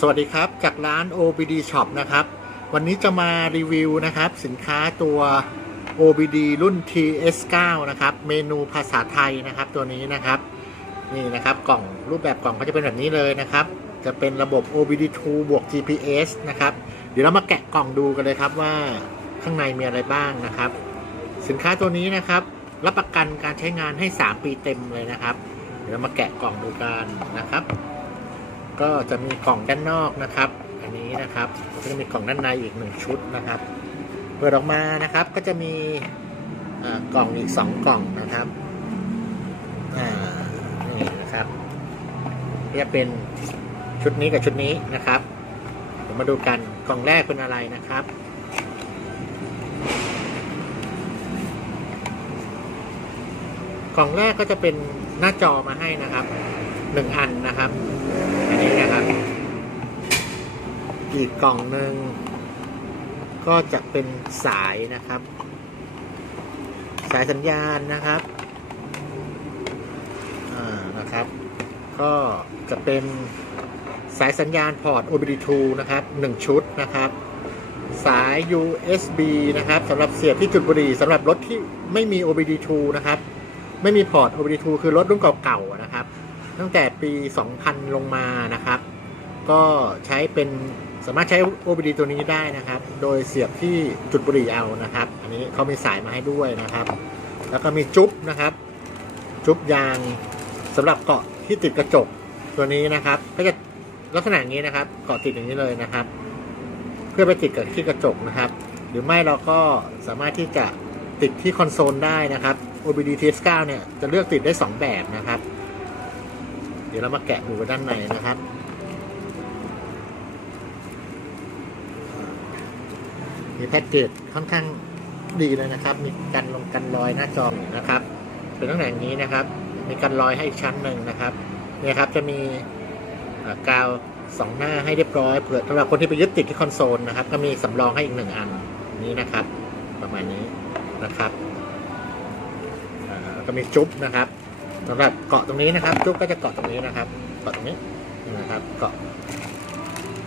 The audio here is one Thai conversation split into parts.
สวัสดีครับจากร้าน OBD Shop นะครับ วันนี้จะมารีวิวนะครับ สินค้าตัว OBD รุ่น TS9 นะครับ เมนูภาษาไทยนะครับตัวนี้นะครับ นี่นะครับกล่องรูปแบบกล่องก็จะเป็นแบบนี้เลยนะครับ จะเป็นระบบ OBD2 บวก GPS นะครับ เดี๋ยวเรามาแกะกล่องดูกันเลยครับว่าข้างในมีอะไรบ้างนะครับ สินค้าตัวนี้นะครับ รับประกันการใช้งานให้ 3 ปีเต็มเลยนะครับ เดี๋ยวเรามาแกะกล่องดูกันนะครับ ก็จะมีกล่องด้านนอกนะครับ อันนี้นะครับก็จะมีกล่องด้านในอีกหนึ่งชุดนะครับเปิดออกมานะครับก็จะมีกล่องอีกสองกล่องนะครับนี่นะครับที่จะเป็นชุดนี้กับชุดนี้นะครับเดี๋ยวมาดูกันกล่องแรกเป็นอะไรนะครับกล่องแรกก็จะเป็นหน้าจอมาให้นะครับหนึ่งอันนะครับ อันนี้นะครับ อีกกล่องหนึ่งก็จะเป็นสายนะครับ สายสัญญาณนะครับอ่านะครับ ก็จะเป็นสายสัญญาณพอร์ต OBD2 นะครับ 1 ชุดนะครับ สาย USB นะครับสำหรับเสียบที่จุดบุหรี่สำหรับรถที่ไม่มี OBD2 นะครับ ไม่มีพอร์ต OBD2 คือรถรุ่นเก่าๆนะครับ ตั้งแต่ปี 2000 ลงมานะครับ ก็ใช้เป็นสามารถใช้ OBD ตัวนี้ได้นะครับ โดยเสียบที่จุดบุหรี่เอานะครับ อันนี้เขามีสายมาให้ด้วยนะครับ แล้วก็มีจุ๊บนะครับ จุ๊บยางสำหรับเกาะที่ติดกระจกตัวนี้นะครับ ก็จะลักษณะนี้นะครับ เกาะติดอย่างนี้เลยนะครับ เพื่อไปติดกับที่กระจกนะครับ หรือไม่เราก็สามารถที่จะติดที่คอนโซลได้นะครับ OBD TS9 เนี่ยจะเลือกติดได้ 2 แบบนะครับ เดี๋ยวเรามาแกะดูด้านในนะครับมีแพ็กเกจค่อนข้างดีเลยนะครับ มีกันลงกันรอยหน้าจอนะครับ เป็นตั้งแต่อย่างนี้นะครับ มีกันรอยให้อีกชั้นหนึ่งนะครับเนี่ยครับจะมีกาวสองหน้าให้เรียบร้อยเผื่อสำหรับคนที่ไปยึดติดที่คอนโซลนะครับ ก็มีสำรองให้อีกหนึ่งอันนี้นะครับ ประมาณนี้นะครับก็มีจุ๊บนะครับ สำหรับเกาะตรงนี้นะครับจุ๊บก็จะเกาะตรงนี้นะครับ เกาะตรงนี้นะครับ เกาะ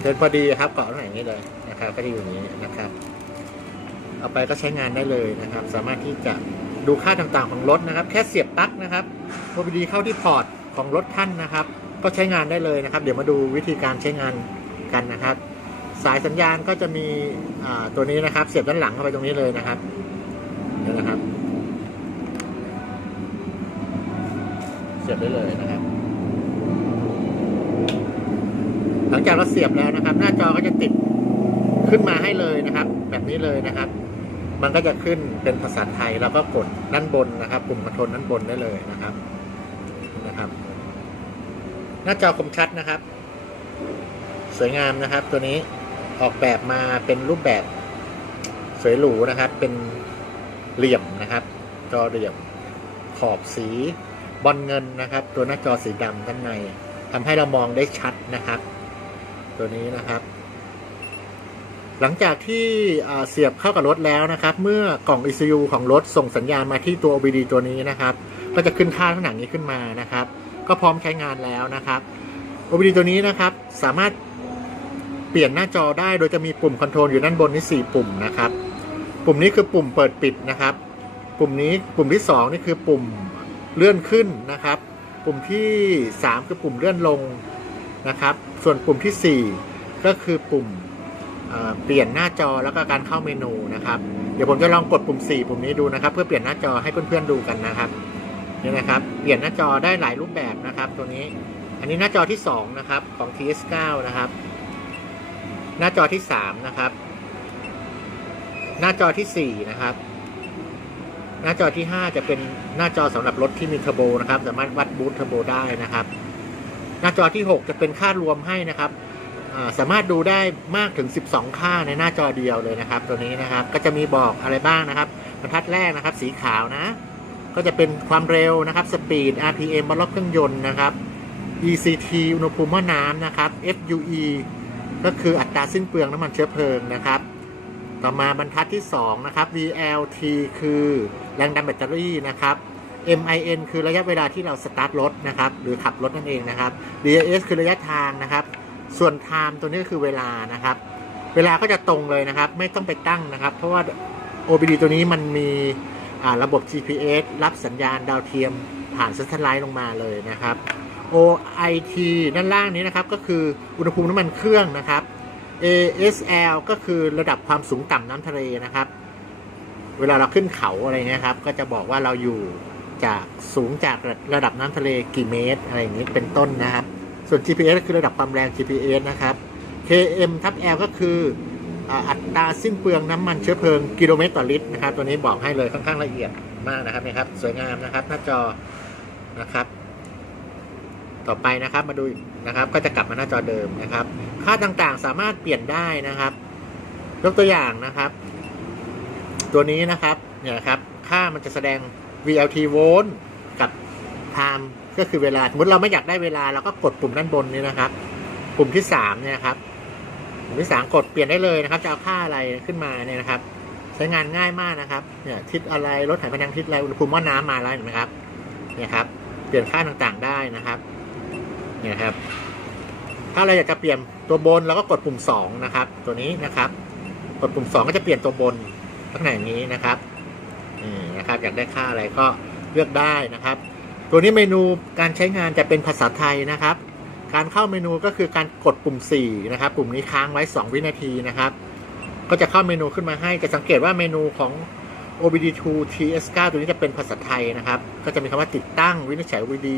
เดินพอดีครับเกาะตรงไหน่งนี้เลยนะครับ ก็จะอยู่นี้นะครับ เอาไปก็ใช้งานได้เลยนะครับ สามารถที่จะดูค่าต่างๆของรถนะครับ แค่เสียบปลั๊กนะครับ OBD เข้าที่พอร์ตของรถท่านนะครับ ก็ใช้งานได้เลยนะครับ เดี๋ยวมาดูวิธีการใช้งานกันนะครับ สายสัญญาณก็จะมีตัวนี้นะครับ เสียบด้านหลังเข้าไปตรงนี้เลยนะครับนะครับ สียบได้เลยนะครับ หลังจากเราเสียบแล้วนะครับ หน้าจอก็จะติดขึ้นมาให้เลยนะครับ แบบนี้เลยนะครับ มันก็จะขึ้นเป็นภาษาไทยแล้วก็กดด้านบนนะครับ ปุ่มคอนโทรลด้านบนได้เลยนะครับนะครับ หน้าจอคมชัดนะครับ สวยงามนะครับ ตัวนี้ออกแบบมาเป็นรูปแบบสวยหรูนะครับ เป็นเหลี่ยมนะครับ จอเหลี่ยมขอบสี บอลเงินนะครับ ตัวหน้าจอสีดำด้านในทำให้เรามองได้ชัดนะครับ ตัวนี้นะครับ หลังจากที่เสียบเข้ากับรถแล้วนะครับ เมื่อกล่อง ECU ของรถส่งสัญญาณมาที่ตัว OBD ตัวนี้นะครับ ก็จะขึ้นค่าผนังนี้ขึ้นมานะครับ ก็พร้อมใช้งานแล้วนะครับ OBD ตัวนี้นะครับ สามารถเปลี่ยนหน้าจอได้โดยจะมีปุ่มคอนโทรลอยู่ด้านบนนี้4ปุ่มนะครับ ปุ่มนี้คือปุ่มเปิดปิดนะครับ ปุ่มนี้ปุ่มที่ 2 นี่คือปุ่ม เลื่อนขึ้นนะครับ ปุ่มที่ 3 คือปุ่มเลื่อนลงนะครับ ส่วนปุ่มทีสี่4 ก็คือปุ่มเเปลี่ยนหน้าจอแล้วก็การเข้าเมนูนะครับ เดี๋ยวผมจะลองกดปุ่ม 4 ปุ่มนี้ดูนะครับ เพื่อเปลี่ยนหน้าจอให้เพื่อนๆดูกันนะครับนี่นะครับ เปลี่ยนหน้าจอได้หลายรูปแบบนะครับ ตัวนี้ อันนี้หน้าจอที่ 2 นะครับของ TS9 นะครับ หน้าจอที่ 3 นะครับ หน้าจอที่ 4 นะครับ หน้าจอที่ 5 จะเป็นหน้าจอสำหรับรถที่มีเทอร์โบนะครับ สามารถวัดบูทเทอร์โบได้นะครับ หน้าจอที่ 6 จะเป็นค่ารวมให้นะครับสามารถดูได้มากถึง 12 ค่าในหน้าจอเดียวเลยนะครับ ตัวนี้นะครับก็จะมีบอกอะไรบ้างนะครับบรรทัดแรกนะครับ สีขาวนะ ก็จะเป็นความเร็วนะครับสปีด RPM บนรอบเครื่องยนต์นะครับ ECT อุณหภูมิหม้อน้ำนะครับ FUE ก็คืออัตราสิ้นเปลืองน้ำมันเชื้อเพลิงนะครับ ต่อมาบรรทัดที่ 2 นะครับ VLT คือแรงดันแบตเตอรี่นะครับ MIN คือระยะเวลาที่เราสตาร์ทรถนะครับ หรือขับรถนั่นเองนะครับ DAS คือระยะทางนะครับ ส่วน time ตัวนี้คือเวลานะครับ เวลาก็จะตรงเลยนะครับ ไม่ต้องไปตั้งนะครับ เพราะว่า OBD ตัวนี้มันมีระบบ GPS รับสัญญาณดาวเทียมผ่านซัตเทอร์ไลท์ลงมาเลยนะครับ OIT ด้านล่างนี้นะครับก็คืออุณหภูมิน้ำมันเครื่องนะครับ ASL ก็คือระดับความสูงต่ำน้ำทะเลนะครับ เวลาเราขึ้นเขาอะไรเงี้ยครับ ก็จะบอกว่าเราอยู่จากสูงจากระดับน้ำทะเลกี่เมตร อะไรอย่างนี้เป็นต้นนะครับ ส่วน GPS ก็คือระดับความแรง GPS นะครับ KM ทับ L ก็คืออัตราสิ้นเปลืองน้ำมันเชื้อเพลิงกิโลเมตรต่อลิตรนะครับ ตัวนี้บอกให้เลยค่อนข้างละเอียดมากนะครับนี่ครับ สวยงามนะครับ หน้าจอนะครับ ต่อไปนะครับ มาดูนะครับ ก็จะกลับมาหน้าจอเดิมนะครับ ค่าต่างๆสามารถเปลี่ยนได้นะครับ ยกตัวอย่างนะครับ ตัวนี้นะครับ เนี่ยครับ ค่ามันจะแสดง VLT โวลต์กับ time ก็คือเวลา สมมติเราไม่อยากได้เวลาเราก็กดปุ่มด้านบนนี้นะครับ ปุ่มที่สามเนี่ยครับปุ่มที่สามกดเปลี่ยนได้เลยนะครับ จะเอาค่าอะไรขึ้นมาเนี่ยนะครับ ใช้งานง่ายมากนะครับ เนี่ยทิศอะไรรถไถพนังทิศอะไรอุณหภูมิหม้อน้ำมาแล้วเห็นไหมครับ เนี่ยครับเปลี่ยนค่าต่างๆได้นะครับ เนี่ยครับ ถ้าเราอยากจะเปลี่ยนตัวบนเราก็กดปุ่มสองนะครับ ตัวนี้นะครับ กดปุ่มสองก็จะเปลี่ยนตัวบนลักษณะอย่นี้นะครับนี่นะครับ อยากได้ค่าอะไรก็เลือกได้นะครับ ตัวนี้เมนูการใช้งานจะเป็นภาษาไทยนะครับ การเข้าเมนูก็คือการกดปุ่ม 4 นะครับ ปุ่มนี้ค้างไว้ 2 วินาทีนะครับ ก็จะเข้าเมนูขึ้นมาให้ จะสังเกตว่าเมนูของ OBD2 TS9 ตัวนี้จะเป็นภาษาไทยนะครับ ก็จะมีคำว่าติดตั้งวินิจฉัย OBD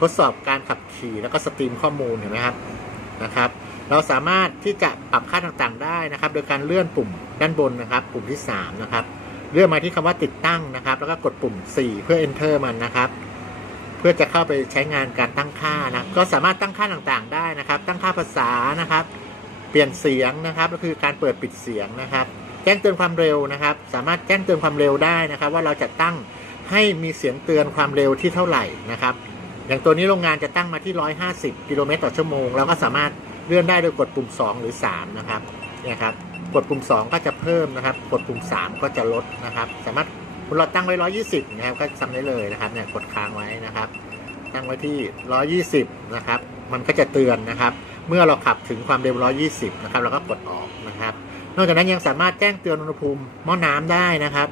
ทดสอบการขับขี่แล้วก็สตรีมข้อมูลเห็นไหมครับนะครับ เราสามารถที่จะปรับค่าต่างๆได้นะครับ โดยการเลื่อนปุ่มด้านบนนะครับ ปุ่มที่ 3 นะครับ เลื่อนมาที่คำว่าติดตั้งนะครับ แล้วก็กดปุ่ม 4 เพื่อ enter มันนะครับ เพื่อจะเข้าไปใช้งานการตั้งค่านะก็สามารถตั้งค่าต่างๆได้นะครับ ตั้งค่าภาษานะครับ เปลี่ยนเสียงนะครับก็คือการเปิดปิดเสียงนะครับ แจ้งเตือนความเร็วนะครับ สามารถแจ้งเตือนความเร็วได้นะครับ ว่าเราจะตั้งให้มีเสียงเตือนความเร็วที่เท่าไหร่นะครับ อย่างตัวนี้โรงงานจะตั้งมาที่ 150 กิโลเมตรต่อชั่วโมง เราก็สามารถเลื่อนได้โดยกดปุ่ม 2 หรือ 3 นะครับ เนี่ยครับ กดปุ่ม 2 ก็จะเพิ่มนะครับ กดปุ่ม 3 ก็จะลดนะครับ สามารถคุณเราตั้งไว้ 120 นะครับ ก็ทำได้เลยนะครับ เนี่ย กดค้างไว้นะครับ ตั้งไว้ที่ 120 นะครับ มันก็จะเตือนนะครับ เมื่อเราขับถึงความเร็ว 120 นะครับ เราก็กดออกนะครับ นอกจากนั้นยังสามารถแจ้งเตือนอุณหภูมิหม้อน้ำได้นะครับ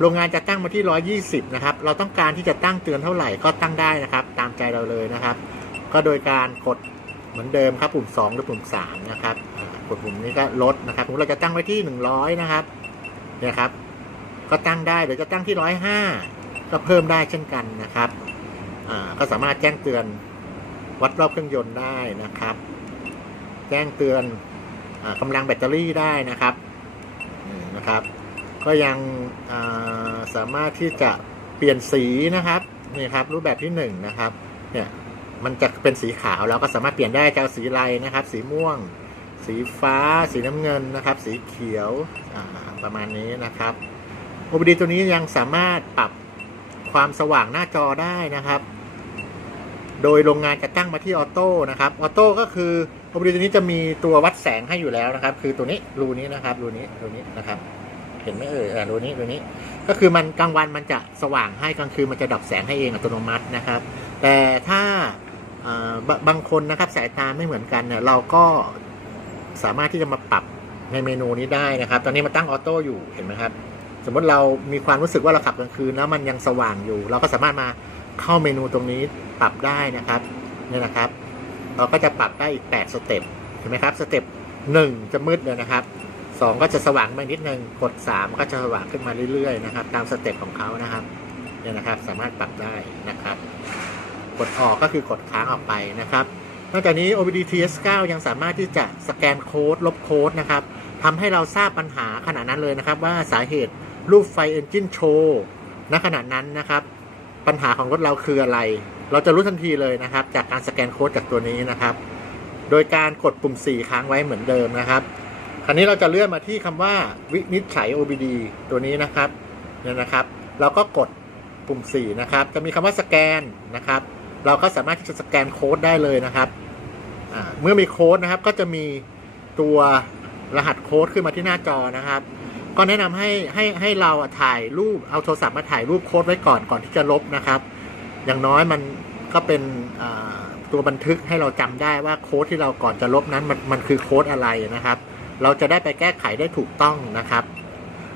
โรงงานจะตั้งมาที่ 120 นะครับ เราต้องการที่จะตั้งเตือนเท่าไหร่ก็ตั้งได้นะครับ ตามใจเราเลยนะครับ ก็โดยการกดเหมือนเดิมครับปุ่ม 2 หรือปุ่ม 3 นะครับ กดปุ่มนี้ก็ลดนะครับผมเราจะตั้งไว้ที่ 100 นะครับ เนี่ยครับ ก็ตั้งได้หรือจะตั้งที่ 105 ก็เพิ่มได้เช่นกันนะครับ ก็สามารถแจ้งเตือนวัดรอบเครื่องยนต์ได้นะครับ แจ้งเตือนอากำลังแบตเตอรี่ได้นะครับนะครับ ก็ยังาสามารถที่จะเปลี่ยนสีนะครับนี่ครับรูปแบบที่หนึ่งนะครับเนี่ยมันจะเป็นสีขาวเราก็สามารถเปลี่ยนได้จะเอาสีอะไรนะครับ สีม่วง สีฟ้า สีน้ำเงินนะครับ สีเขียวประมาณนี้นะครับ OBD ตัวนี้ยังสามารถปรับความสว่างหน้าจอได้นะครับ โดยโรงงานจะตั้งมาที่ออโต้นะครับออโต้ก็คือ OBD ตัวนี้จะมีตัววัดแสงให้อยู่แล้วนะครับ คือตัวนี้รูนี้นะครับรูนี้รูนี้นะครับ เห็นไหมเอ่ยอ่ารูนี้รูนี้ ก็คือมันกลางวันมันจะสว่างให้กลางคืนมันจะดับแสงให้เองอัตโนมัตินะครับ แต่ถ้าบางคนนะครับสายตาไม่เหมือนกันเนี่ยเราก็สามารถที่จะมาปรับในเมนูนี้ได้นะครับ ตอนนี้มาตั้งออโต้อยู่เห็นไหมครับ สมมติเรามีความรู้สึกว่าเราขับกลางคืนแล้วมันยังสว่างอยู่ เราก็สามารถมาเข้าเมนูตรงนี้ปรับได้นะครับนี่นะครับ เราก็จะปรับได้อีก 8 สเต็ปเห็นไหมครับ สเต็ป1จะมืดเลยนะครับ 2 ก็จะสว่างไปนิดนึงกด 3 ก็จะสว่างขึ้นมาเรื่อยๆนะครับ ตามสเต็ปของเขานะครับเนี่ยนะครับ สามารถปรับได้นะครับ กดออกก็คือกดค้างออกไปนะครับนอกจากนี้ OBD TS9 ยังสามารถที่จะสแกนโค้ดลบโค้ดนะครับทำให้เราทราบปัญหาขณะนั้นเลยนะครับ ว่าสาเหตุรูปไฟเอนจินโชว์ณขณะนั้นนะครับ ปัญหาของรถเราคืออะไร เราจะรู้ทันทีเลยนะครับ จากการสแกนโค้ดจากตัวนี้นะครับ โดยการกดปุ่ม 4 ค้างไว้เหมือนเดิมนะครับ คราวนี้เราจะเลื่อนมาที่คำว่าวินิจฉัย OBD ตัวนี้นะครับเนี่ยนะครับ เราก็กดปุ่ม 4 นะครับ จะมีคำว่าสแกนนะครับ เราก็สามารถที่จะสแกนโค้ดได้เลยนะครับเมื่อมีโค้ดนะครับก็จะมีตัวรหัสโค้ดขึ้นมาที่หน้าจอนะครับ ก็แนะนำให้ให้ให้เราถ่ายรูปเอาโทรศัพท์มาถ่ายรูปโค้ดไว้ก่อนก่อนที่จะลบนะครับ อย่างน้อยมันก็เป็นตัวบันทึกให้เราจำได้ว่าโค้ดที่เราก่อนจะลบนั้นมันมันคือโค้ดอะไรนะครับ เราจะได้ไปแก้ไขได้ถูกต้องนะครับ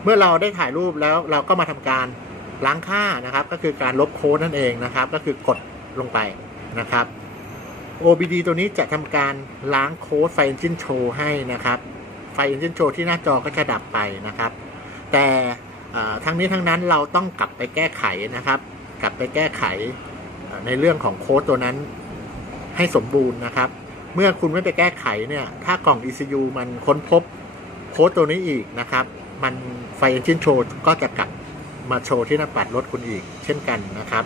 เมื่อเราได้ถ่ายรูปแล้วเราก็มาทำการล้างค่านะครับ ก็คือการลบโค้ดนั่นเองนะครับ ก็คือกดลงไปนะครับ OBD ตัวนี้จะทำการล้างโค้ดไฟ Engine Show ให้นะครับ ไฟ Engine Show ที่หน้าจอก็จะดับไปนะครับ แต่ทั้งนี้ทั้งนั้นเราต้องกลับไปแก้ไขนะครับ กลับไปแก้ไขในเรื่องของโค้ดตัวนั้นให้สมบูรณ์นะครับ เมื่อคุณไม่ไปแก้ไขเนี่ย ถ้ากล่อง ECU มันค้นพบโค้ดตัวนี้อีกนะครับ มันไฟ Engine Show ก็จะกลับมาโชว์ที่หน้าปัดรถคุณอีก เช่นกันนะครับ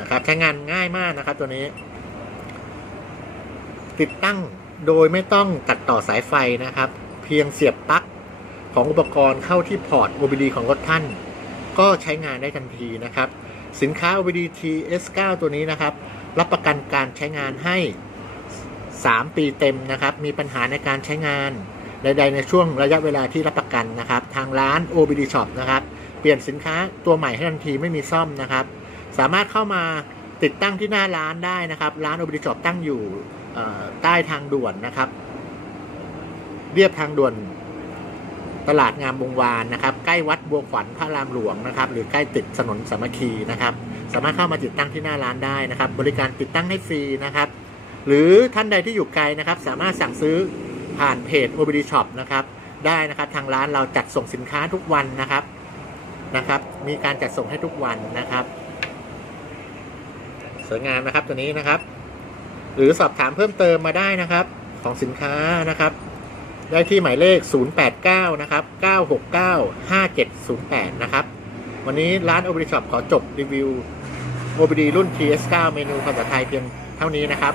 นะครับใช้งานง่ายมากนะครับตัวนี้ ติดตั้งโดยไม่ต้องตัดต่อสายไฟนะครับ เพียงเสียบปลั๊กของอุปกรณ์เข้าที่พอร์ต OBD ของรถท่าน ก็ใช้งานได้ทันทีนะครับ สินค้า OBD TS9 ตัวนี้นะครับ รับประกันการใช้งานให้ 3 ปีเต็มนะครับ มีปัญหาในการใช้งานใดๆในช่วงระยะเวลาที่รับประกันนะครับ ทางร้าน OBD Shop นะครับ เปลี่ยนสินค้าตัวใหม่ให้ทันทีไม่มีซ่อมนะครับ สามารถเข้ามาติดตั้งที่หน้าร้านได้นะครับ ร้าน OBD Shop ตั้งอยู่ใต้ทางด่วนนะครับ เรียบทางด่วนตลาดงามวงวานนะครับ ใกล้วัดบัวขวัญพระรามหลวงนะครับ หรือใกล้ติดถนนสามัคคีนะครับ สามารถเข้ามาติดตั้งที่หน้าร้านได้นะครับ บริการติดตั้งให้ฟรีนะครับ หรือท่านใดที่อยู่ไกลนะครับ สามารถสั่งซื้อผ่านเพจ OBD Shop นะครับ ได้นะครับทางร้านเราจัดส่งสินค้าทุกวันนะครับนะครับ มีการจัดส่งให้ทุกวันนะครับ สวยงามนะครับตัวนี้นะครับ หรือสอบถามเพิ่มเติมมาได้นะครับ ของสินค้านะครับ ได้ที่หมายเลข 089 นะครับ 969 5708 นะครับ วันนี้ร้าน OBD Shop ขอจบรีวิว OBD รุ่น TS9 เมนูภาษาไทยเพียงเท่านี้นะครับ